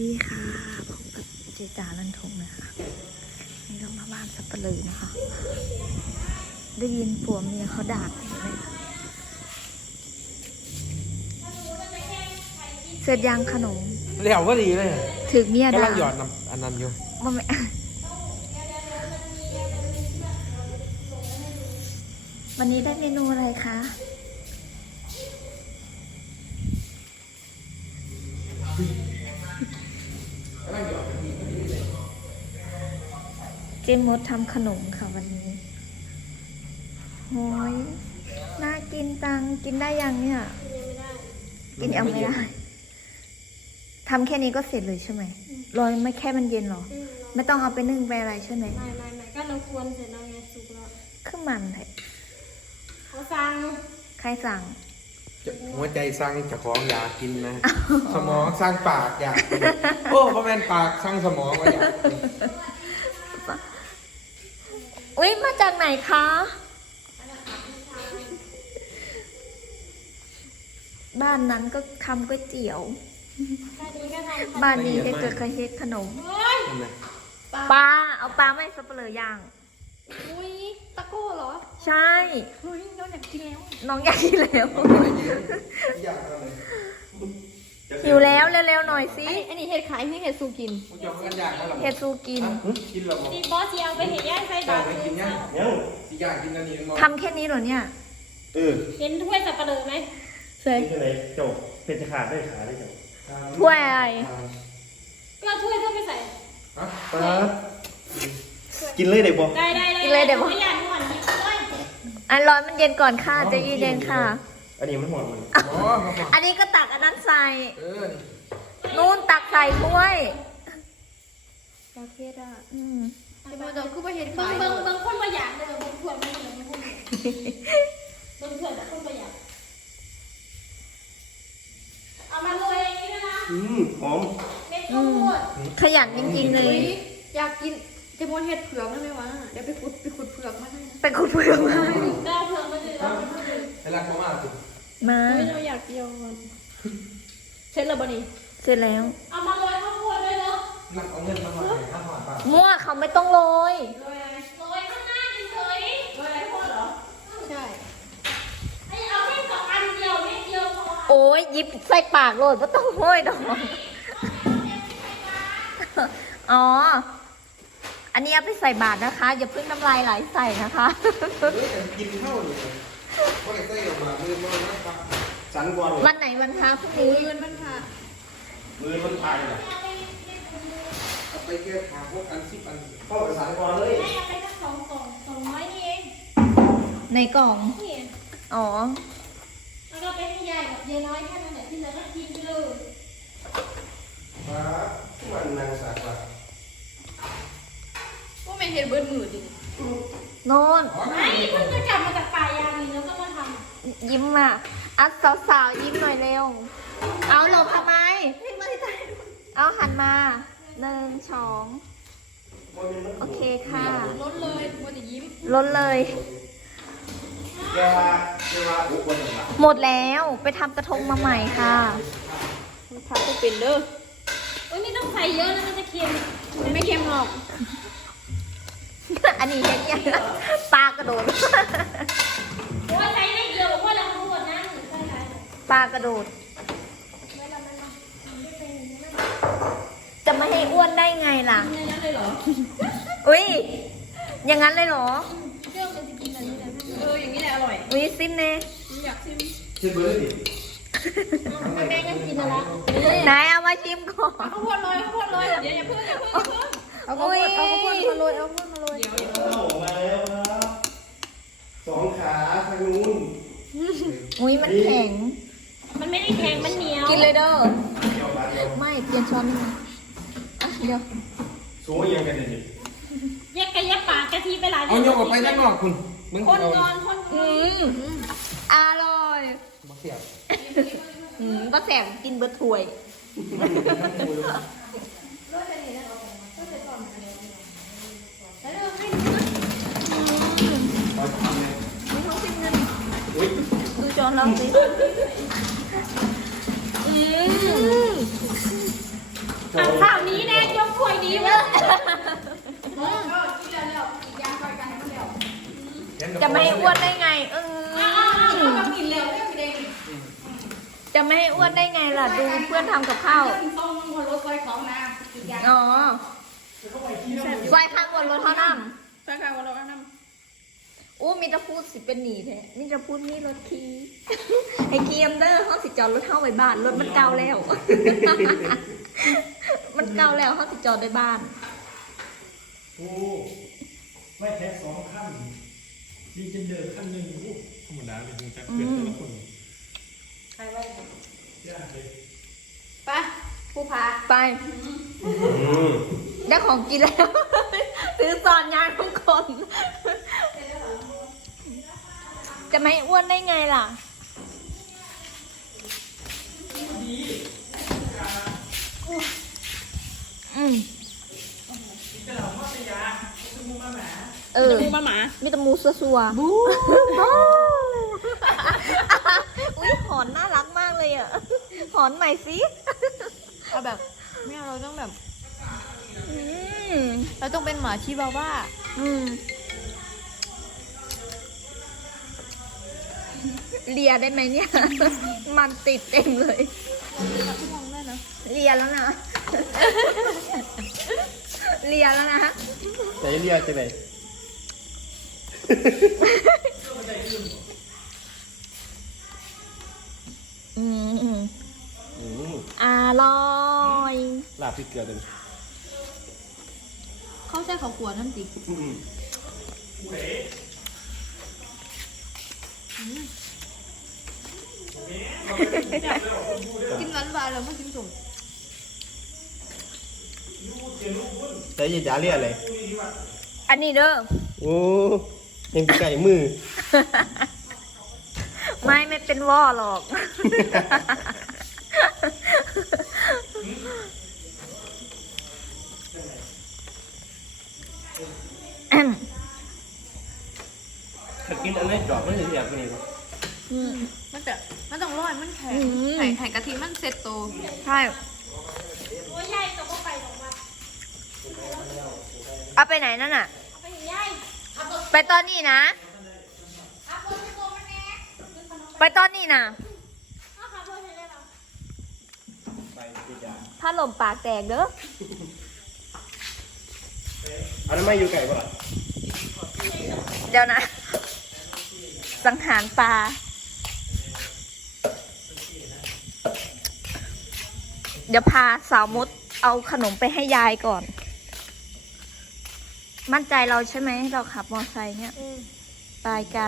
ดีค่ะพบกับเจจาลันทงนะคะนี่เรามาบ้านสับปะเลยนะคะ ได้ยินผัวเมียเขาด่ากันเลยค่ะเสร็จยังขนมเลี้ยวก็ดีเลยถึงเมียกำด่าลังหยอดน้ำอันนั้นอยู่ว่าไม่วันนี้ได้เมนูอะไรคะเจมมดทำขนมค่ะวันนี้โอ้ยน่ากินจัง กินได้ยังเนี่ย กินยังไม่ได้ ทำแค่นี้ก็เสร็จเลยใช่ไหมรอไม่แค่มันเย็นหรออืมไม่ต้องเอาไปนึ่งไปอะไรใช่ไหมไม่ไม่ไม่ก็เราควรเสร็จแล้วไงสุกแล้วขึ้นมันเลยเขาสั่ง ใครสั่ง หัวใจสั่งเจะของอยากกินนะ สมองสร้างปากอยากกินโอ้พ่อแม่นปากสร้างสมองว่าอยากกิน อุ๊ยมาจากไหนคะ บ้านนั้นก็ทำก๋วยเตี๋ยวแค่นี้ก็ทำบ้านนี้ก็เกิดเคยเฮ็ดขนมเฮ้ยทำไมปลา เอาปลาไม่สับเปลือย่าง อุ้ยตะโก้เหรอใช่เฮ้ยน้องอยากกินแล้ว น้องอยากกินแล้ว อยากอะไร หิวแล้วเร็วๆหน่อยสิอันนี้เห็ดขายไม่เห็ดสูกินมึงจะกันอยากอะไรเฮ็ดซูกินกินแล้วบอกดีบอสจีเอาไปเห็ดย่างไส้อยาดากวไปกินยังยังสิอยากกินอันนี้มั้งทำแค่นี้เหรอเนี่ยเออเห็นถ้วยสับปะเลอไหมเสร็จเป็นยังไงจบเป็นจะขาดได้ขาได้จบถ้วยอะไรก็เอาถ้วยเข้าไปใส่ฮะป๊าบกินเลยเด็กบอกได้ได้ได้กินเลยเดี๋ยวบอกไม่อยากนวดนิดเลยอันร้อนมันเย็นก่อนค่ะใจะเย็นๆค่ะ อันนี้มันหมดมันอ๋อมาฟังอันนี้ก็ตักอันนั้นใส่ เออนี่นู่นตักใส่ถ้วยประเทศอะอืมแต่บอสเราคือไปเห็ดขายเบิ้งเบิ้งคนประหยัดเลยเบิ้งถ้วยไม่เหลือไม่พูดเบิ้งถ้วยแต่คนประหยัดเอามาโรยอย่างนี้ด้วยนะอืมหอมเม็ดข้าวโพดขยันจริงๆเลยอยากกินเจมอนเห็ดเผือกได้ไหมวะเดี๋ยวไปขุดไปขุดเผือกมาให้เป็นคนเพื่อนมาก็เอาเพิ่มมาเลยเอาเพิ่มมาเลยให้รักเขามากสิ มาเฮ้ยเราอยากเดียวมันเช็ดแล้วบ่นี่เสร็จแล้ว เอามาโรยข้าวโพดด้วยเนาะรักเอาเงินมาหน่อยห้าบาทป่ะมั่วเขาไม่ต้องโรยโรยอะไรโรยข้างหน้าเฉยๆโรยอะไรข้าวโพดเหรอ ใช่ไอ้เอาแค่สองอันเดียวไม่เดียวพอโอ้ยหยิบใส่ปากโรยไม่ต้องโรยดอก อ๋อ อันนี้เอาไปใส่บาทนะคะ อย่าเพิ่งน้ำลายไหลใส่นะคะ เฮ้ยแต่กินเท่านี้ ก็เลยได้ออกมามือมันนะครับสันกวนวันไหนวันพระพรุ่งนี้เงินมันค่ะมือมันพายเลยเอาไปแค่หาพวกอันสิบอันเข้าไปสันกวนเลยให้เอาไปสักสองกล่องสองร้อยนี่เองในกล่อง นี่อ๋อ แล้วก็ไปให้ยายกับยายน้อยแค่นั้นแหละที่เหลือก็กินไปเลยป๊าบมันนางสัตว์ว่ะ ว่าไม่เห็ดเบิดมือจริง โน่นไอ้เพิ่งจะกลับมาจากป่ายางนี่แล้วก็มาทยิ้มอะอะสาวๆยิ้มหน่อยเร็ว เอาหลบทำไม เอาหันมาหนึ่งสองโอเคค่ะล้นเลยมัวแต่ยิ้มล้นเลย แกว่าแกว่าอุบลหนึ่งละหมดแล้วไปทำกระทงมาใหม่ค่ะทำก็เป็นเด้อำเอ้ยไม่ต้องใส่เยอะนะมันจะเค็มมันไม่เค็มหรอก อันนี้เห็นยังปลากระโดดโอ้ยใส่ไม่เดียวเพราะเราทั้งหมดนะใส่หลายปลากระโดด จะไม่ให้อ้วนได้ไงล่ะ ในนั้นเลยเหรอ อุ้ย อย่างนั้นเลยเหรอเรื่องมันจะกินอะไรเนี่ยเออ อย่างนี้แหละอร่อย อุ้ยซิมเน่อยากชิมคิดเบอร์ดิแม่ก็กินอะไรไหนเอามาชิมก่อน ข้าวโพดโรยข้าวโพดโรยเดี๋ยวอย่าเพิ่งอย่าเพิ่งอย่าเพิ่ง เอาข้าวโพดเอาข้าวโพดมาโรยเอาข้าวโพดมาโรยเดี๋ยวเดี๋ยวเข้ามาแล้วครับสองขาทางนู้นอุ้ยมันแข็ง มันไม่ได้แข็งมันเหนียวกินเลยเด้อเดียวมาเดียวไม่เปลี่ยนช้อนหนึงอะเดี๋ยวสูงยังกันดิแยกกระยับปากกะทิไปหลายเอาโยกออกไปด้านนอกคุณมึงคนเอาก่อนคนก่อือนมอร่อยบ่เสียบอืมก็แสบกินเบอร์ถ้วย อนเราสิอืมอะข้าวนี้แน่ยกถ้วยนี้เว้ยจะไม่ให้อ้วนได้ไงเออจะไม่ให้อ้วนได้ไงล่ะ ดูเพื่อนทำกับข้าวอ๋อซอยข้างบนรถเท่านั้น ใช่ค่ะวันเราก็น อู้มีจะพูดสิเป็นหนีแท้มีจะพูดมีรถคีไอ้เกียมเด้อเขาสิจอดรถเข้าไว้บ้านรถมันเก่าแล้ว มันเก่าแล้วเขาสิจอดในบ้านโอ้ไม่แค่สองขั้นดีจนเดินขั้นหนึ่งโอ้ธรรมดาเป็นจริงจักเพื่อนแต่ละคนำใครว่ายากเลยไปผู้พาไปได้ของกินแล้วซื้อสอนยางทุกคน จะไม่อ้วนได้ไงล่ะ อืมเออ มูมาหมา มีแตะมูซัวซัวบูอุ้ยหอนน่ารักมากเลยอะ หอนใหม่สิ เอาแบบไม่เอาเราต้องแบบ อืม เราต้องเป็นหมาชิบาว่า อืม เลียได้ไหมเนี่ย มันติดเต็มเลยเลียแล้วนะ เลียแล้วนะใจเรียกจะไหนอืมอืมอร่อยลาบพริกเกลือกันเขาใช้เขาขวดนั่นสิ กินหวานหวานแล้วไม่กินสมใจเย็นจ๋าเรียกอะไรอันนี้เด้อโอ้ยังไก่มือ ไม่ไม่เป็นว่อหรอกถ้ากินอันนี้ดอกมันจะเสียบไปนี่ปะ อืม มันจะมันต้องร้อยมันแข็งอืม ไข่ไข่กะทิมันเซ็ตโตใช่ตัวใหญ่ตัวก็ไปของมันเอาไปไหนนั่นน่ะเอาไปใหญ่เอาตัวไปตอนนี้นะเอาตัวที่ตัวมันแน่ซื้อขนมไปตอนนี้นะเอาขับรถให้ได้หรอไปพี่จ๋าถ้าลมปากแตกเด้อ อันนั้นไม่อยู่ไก่ปะล่ะเดี๋ยวนะ สังหารปลา เดี๋ยวพาสาวมดเอาขนมไปให้ยายก่อน มั่นใจเราใช่ไหมเราขับมอไซค์เนี่ยไปกัน